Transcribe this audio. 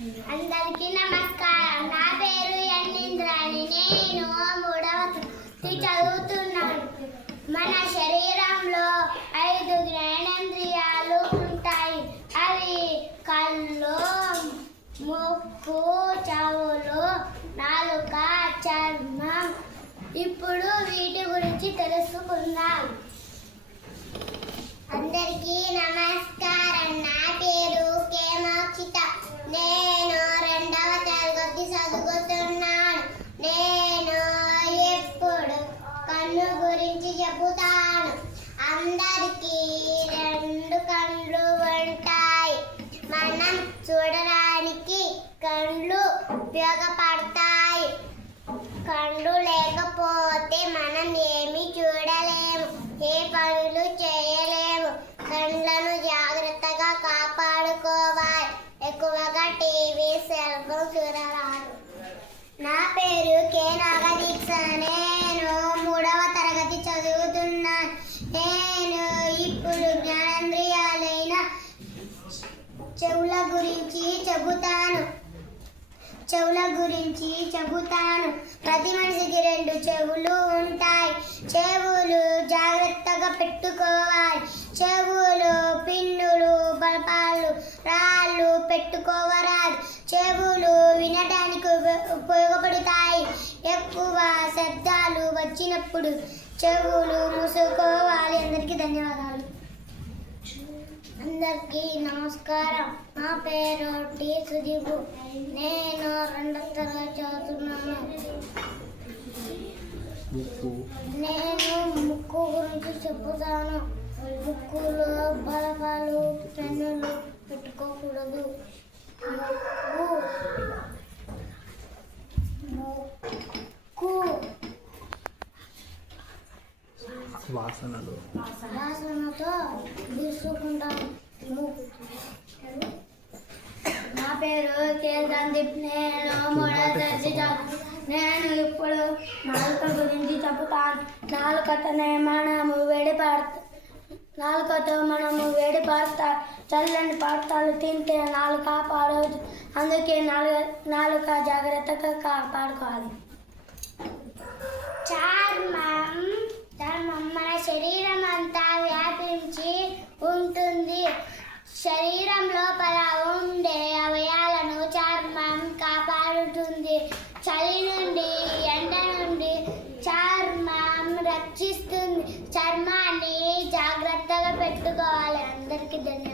అందరికీ నమస్కారం. నా పేరు ఎన్నింద్రాణి. నేను 3వ తరగతి చదువుతున్నాను. మన శరీరంలో 5 జ్ఞానేంద్రియాలు ఉంటాయి. అవి కళ్ళు, ముక్కు, చెవులు, నాలుక, చర్మం. ఇప్పుడు వీటి గురించి తెలుసుకుందాం. అందరికీ నమస్కారం. నా పేరు కే మోక్షిత. నేను 2వ తరగతి చదువుతున్నాను. నేను ఎప్పుడు కన్ను గురించి చెబుతాను. అందరికీ 2 కళ్ళు ఉంటాయి. మనం చూడడానికి కళ్ళు ఉపయోగపడతాయి. కళ్ళు లేకపోతే మనం ఏమీ చూడలేము, ఏ పనులు చేయలేము. కళ్ళను జాగ్రత్తగా కాపాడుకోవాలి. ఎక్కువగా టీవీ, సెల్ ఫోన్ చూడరాదు. నా పేరు కే నాగదీక్ష. నేను 3వ తరగతి చదువుతున్నాను. నేను ఇప్పుడు జ్ఞానేంద్రియాలైన చెవుల గురించి చెబుతాను. ప్రతి మనిషికి 2 చెవులు ఉంటాయి. చెవులు జాగ్రత్తగా పెట్టుకోవాలి. చెవులు పిన్నులు, బల్పాలు, రాళ్ళు పెట్టుకోవరాదు. చెవులు వినడానికి ఉపయోగపడతాయి. ఎక్కువ శబ్దాలు వచ్చినప్పుడు చెవులు మూసుకోవాలి. అందరికీ ధన్యవాదాలు. అందరికీ నమస్కారం. నా పేరు టి సుదీపు. నేను 2వ తరగతి చదువుతున్నాను. నేను ముక్కు గురించి చెబుతాను. ముక్కులో బలపాలు, పెన్నులు పెట్టుకోకూడదు. ముక్కు వాసనతో తీసుకుంటాను. నా పేరు కే సందీప్. నేను 3వ తరగతి నేను ఇప్పుడు నాలుక గురించి చెబుతాను. నాలుకతో మనము వేడి చల్లని పదార్థాలు తింటే నాలుక పాడవద్దు. అందుకే నాలుక జాగ్రత్తగా కాపాడుకోవాలి. చర్మం మన శరీరం అంతా వ్యాపించి ఉంటుంది. శరీరం లోపల ఉండే అవయవాలను చర్మం కాపాడుతుంది. చలి నుండి, ఎండ నుండి చర్మం రక్షిస్తుంది. చర్మాన్ని జాగ్రత్తగా పెట్టుకోవాలి. అందరికీ ధన్యవాదాలు.